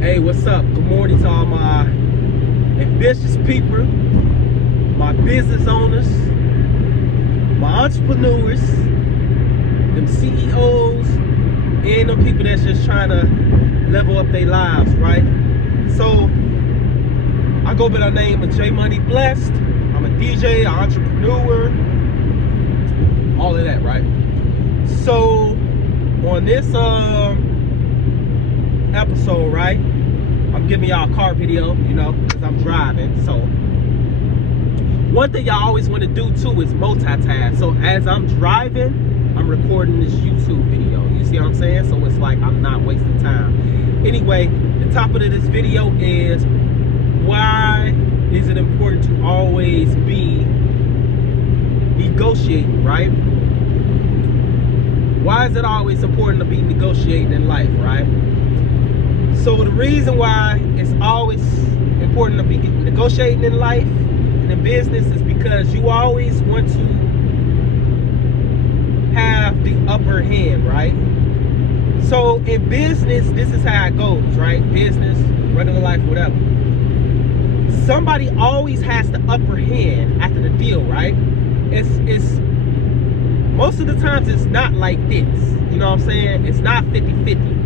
Hey, what's up? Good morning to all my ambitious people, my business owners, my entrepreneurs, them CEOs, and the people that's just trying to level up their lives, right? So, I go by the name of J Money Blessed. I'm a DJ, an entrepreneur, all of that, right? So, on this episode, right, I'm giving y'all a car video, you know, because I'm driving. So one thing y'all always want to do too is multitask. So as I'm driving, I'm recording this YouTube video. You see what I'm saying? So it's like I'm not wasting time. Anyway, the topic of this video is, why is it important to always be negotiating, right? Why is it always important to be negotiating in life, right? So the reason why it's always important to be negotiating in life and in business is because you always want to have the upper hand, right? So in business, this is how it goes, right? Business, regular life, whatever. Somebody always has the upper hand after the deal, right? It's most of the times it's not like this. You know what I'm saying? It's not 50-50.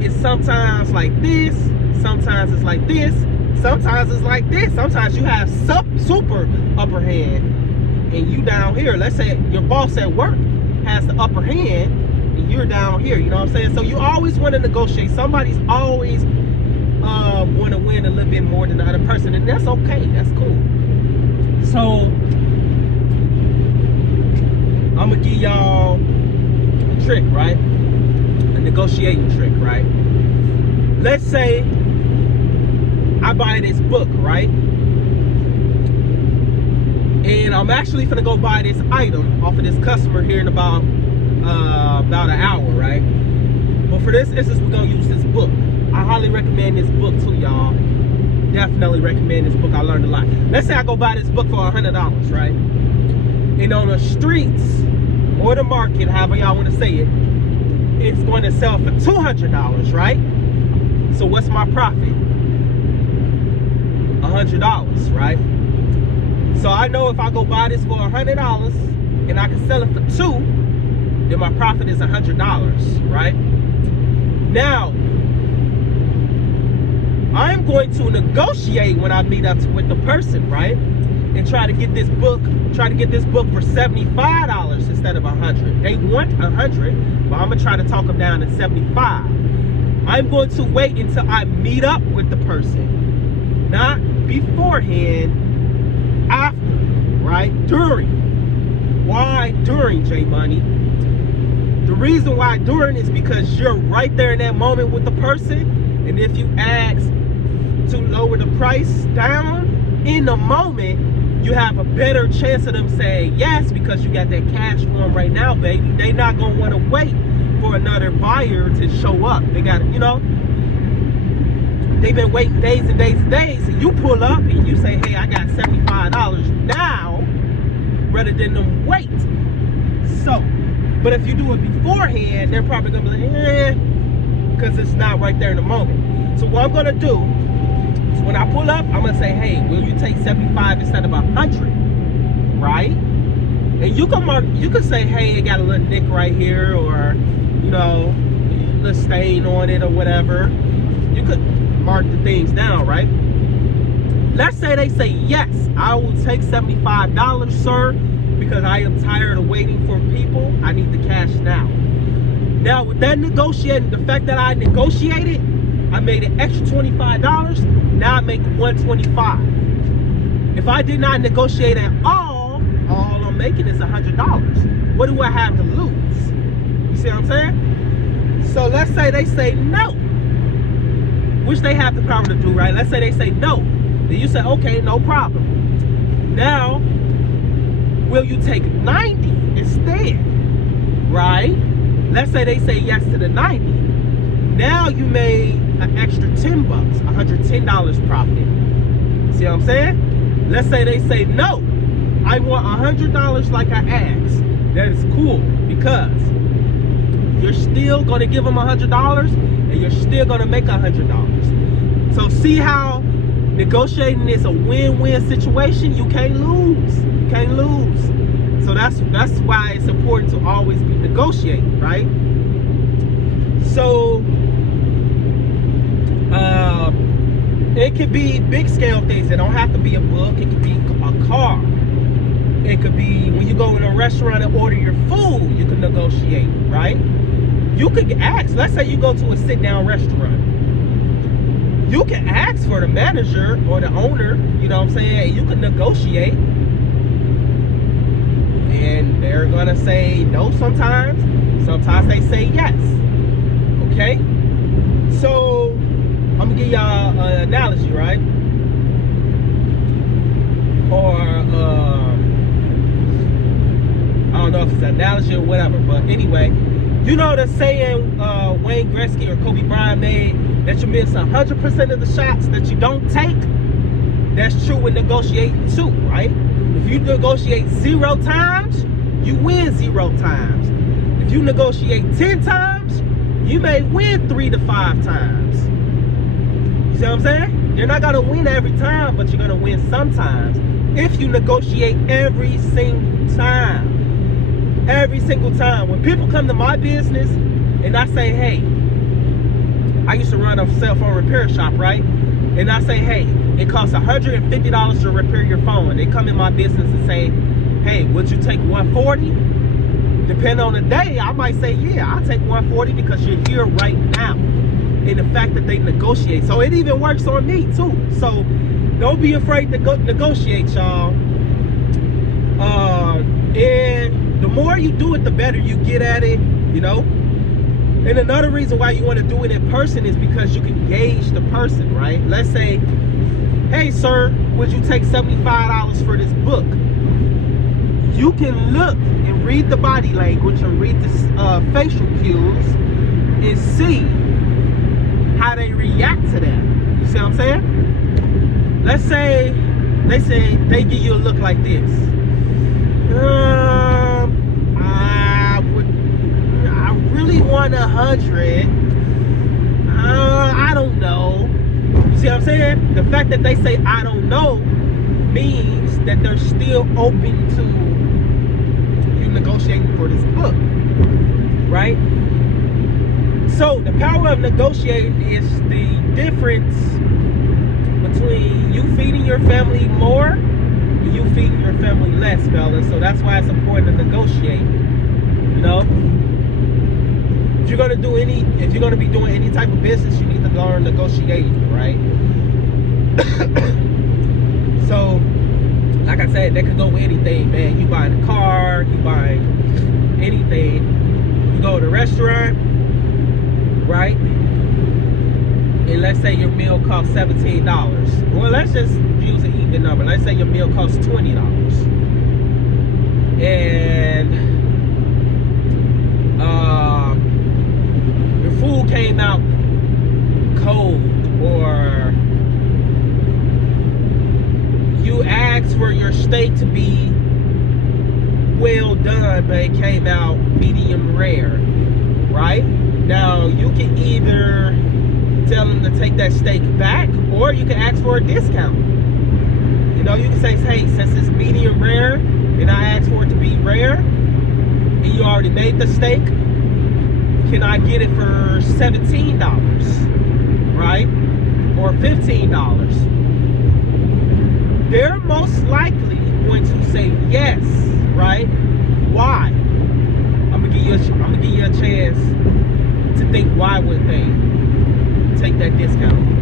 It's sometimes like this, sometimes it's like this, sometimes it's like this. Sometimes you have super upper hand and you down here. Let's say your boss at work has the upper hand and you're down here, you know what I'm saying? So you always want to negotiate. Somebody's always want to win a little bit more than the other person, and that's okay, that's cool. So I'm gonna give y'all a trick, right? A negotiating trick, right? Let's say I buy this book, right? And I'm actually gonna go buy this item off of this customer here in about an hour, right? But for this instance, we're gonna use this book. I highly recommend this book to y'all. Definitely recommend this book. I learned a lot. Let's say I go buy this book for $100, right? And on the streets or the market, however y'all want to say it, it's going to sell for $200, right? So what's my profit? $100, right? So I know if I go buy this for $100 and I can sell it for $2, then my profit is $100, right? Now, I'm going to negotiate when I meet up with the person, right? And try to get this book for $75 instead of $100. They want $100, but I'm gonna try to talk them down to $75. I'm going to wait until I meet up with the person, not beforehand, after, right? During. Why during, J Money? The reason why during is because you're right there in that moment with the person, and if you ask to lower the price down in the moment, you have a better chance of them saying yes, because you got that cash for them right now, baby. They not gonna want to wait for another buyer to show up. They got, you know, they've been waiting days and days and days, and you pull up and you say, hey, I got $75 now, rather than them wait. So, but if you do it beforehand, they're probably gonna be like, because it's not right there in the moment. So what I'm gonna do, when I pull up, I'm gonna say, hey, will you take 75 instead of 100, right? And you can say, hey, it got a little nick right here, or, you know, a little stain on it or whatever. You could mark the things down, right? Let's say they say, yes, I will take $75, sir, because I am tired of waiting for people. I need the cash now. Now, with that negotiating, the fact that I negotiated, I made an extra $25. Now I make $125. If I did not negotiate at all I'm making is $100. What do I have to lose? You see what I'm saying? So let's say they say no, which they have the power to do, right? Let's say they say no. Then you say, okay, no problem. Now, will you take 90 instead, right? Let's say they say yes to the 90. Now you made an extra $10, $110 profit. See what I'm saying? Let's say they say no, I want $100 like I asked. That is cool, because you're still gonna give them $100 and you're still gonna make $100. So see how negotiating is a win-win situation? You can't lose. You can't lose. So that's why it's important to always be negotiating, right? So it could be big scale things. It don't have to be a book. It could be a car. It could be when you go in a restaurant and order your food, you can negotiate, right? You could ask, let's say you go to a sit-down restaurant. You can ask for the manager or the owner, you know what I'm saying? You can negotiate. And they're gonna say no sometimes. Sometimes they say yes. Okay? So I'm gonna give y'all an analogy, right? Or I don't know if it's an analogy or whatever, but anyway, you know the saying Wayne Gretzky or Kobe Bryant made, that you miss 100% of the shots that you don't take? That's true with negotiating too, right? If you negotiate 0 times, you win 0 times. If you negotiate 10 times, you may win 3 to 5 times. You see what I'm saying? You're not gonna win every time, but you're gonna win sometimes if you negotiate every single time. Every single time. When people come to my business and I say, hey, I used to run a cell phone repair shop, right? And I say, hey, it costs $150 to repair your phone. They come in my business and say, hey, would you take $140? Depending on the day, I might say, yeah, I'll take $140 because you're here right now. And the fact that they negotiate. So it even works on me too. So don't be afraid to negotiate, y'all. And the more you do it, the better you get at it, you know. And another reason why you want to do it in person is because you can gauge the person, right? Let's say, hey, sir, would you take $75 for this book? You can look and read the body language and read the facial cues and see how they react to that. You see what I'm saying? Let's say they give you a look like this. I really want 100. I don't know. You see what I'm saying? The fact that they say I don't know means that they're still open to you negotiating for this book, right? So the power of negotiating is the difference between you feeding your family more and you feeding your family less, fellas. So that's why it's important to negotiate. You know, if you're gonna be doing any type of business, you need to learn negotiating, right? So, like I said, that could go with anything, man. You buying a car, you buying anything. You go to a restaurant, right? And let's say your meal costs $17. Well, let's just use an even number. Let's say your meal costs $20. And your food came out cold, or you asked for your steak to be well done, but it came out medium rare, right? Now, you can either tell them to take that steak back, or you can ask for a discount. You know, you can say, hey, since it's medium rare and I asked for it to be rare and you already made the steak, can I get it for $17, right? Or $15? They're most likely going to say yes, right? Why? I'm gonna give you a chance to think, why would they take that discount?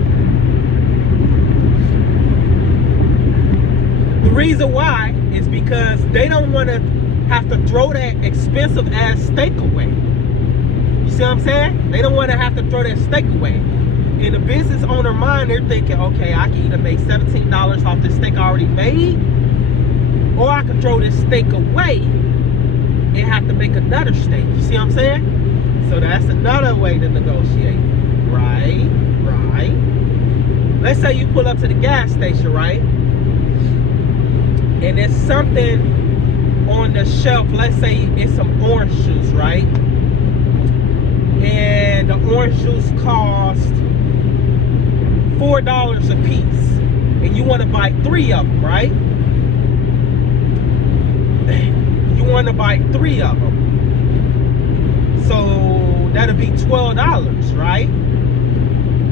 The reason why is because they don't want to have to throw that expensive ass steak away. You see what I'm saying? They don't want to have to throw that steak away. In the business owner mind, they're thinking, okay, I can either make $17 off this steak I already made, or I can throw this steak away and have to make another steak. You see what I'm saying? So that's another way to negotiate. Right. Let's say you pull up to the gas station, right? And there's something on the shelf. Let's say it's some orange juice, right? And the orange juice cost $4. $4 a piece, and you want to buy 3 of them, right? You want to buy 3 of them. So that'll be $12, right?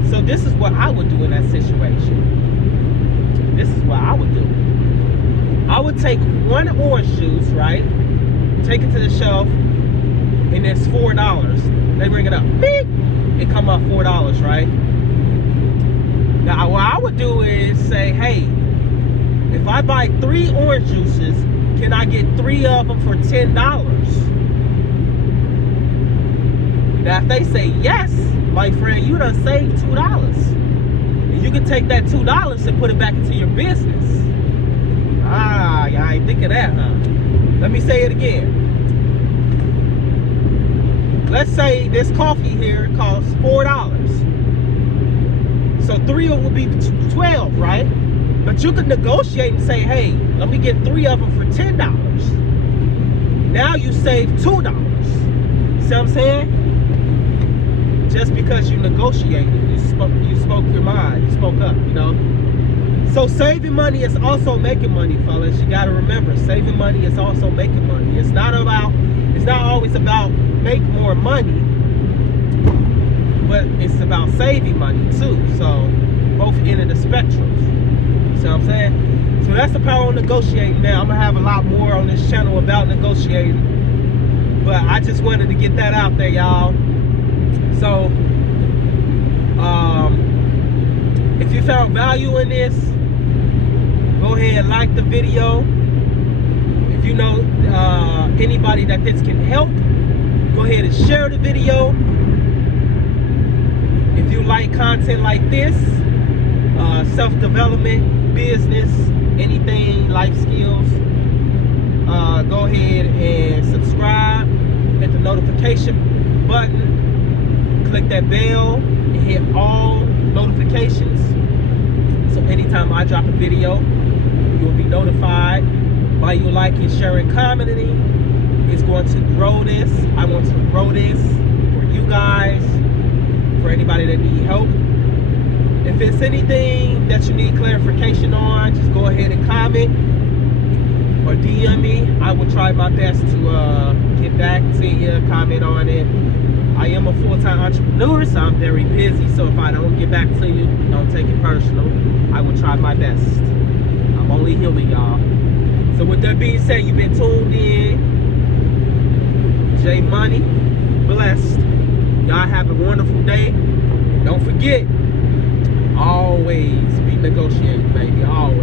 So this is what I would do in that situation. This is what I would do. I would take 1 orange juice, right? Take it to the shelf, and it's $4. They bring it up, beep, it come up $4, right? Now what I would do is say, hey, if I buy 3 orange juices, can I get 3 of them for $10? Now if they say yes, my friend, you done saved $2. And you can take that $2 and put it back into your business. Ah, y'all ain't think of that, huh? Let me say it again. Let's say this coffee here costs $4. So 3 of them would be 12, right? But you could negotiate and say, hey, let me get 3 of them for $10. Now you save $2. See what I'm saying? Just because you negotiated, you spoke your mind, you spoke up, you know? So saving money is also making money, fellas. You gotta remember, saving money is also making money. It's not always about make more money, but it's about saving money too. So both ends of the spectrum. You see what I'm saying? So that's the power of negotiating. Now I'm gonna have a lot more on this channel about negotiating, but I just wanted to get that out there, y'all. So if you found value in this, go ahead and like the video. If you know anybody that this can help, go ahead and share the video. If you like content like this, self-development, business, anything, life skills, go ahead and subscribe, hit the notification button, click that bell, and hit all notifications. So anytime I drop a video, you'll be notified. By you liking, sharing, commenting, it's going to grow this. I want to grow this for you guys, for anybody that need help. If it's anything that you need clarification on, just go ahead and comment or DM me. I will try my best to get back to you, comment on it. I am a full-time entrepreneur, so I'm very busy. So if I don't get back to you, don't take it personal. I will try my best. I'm only human, y'all. So with that being said, you've been tuned in. J Money, blessed. Y'all have a wonderful day. And don't forget, always be negotiating, baby. Always.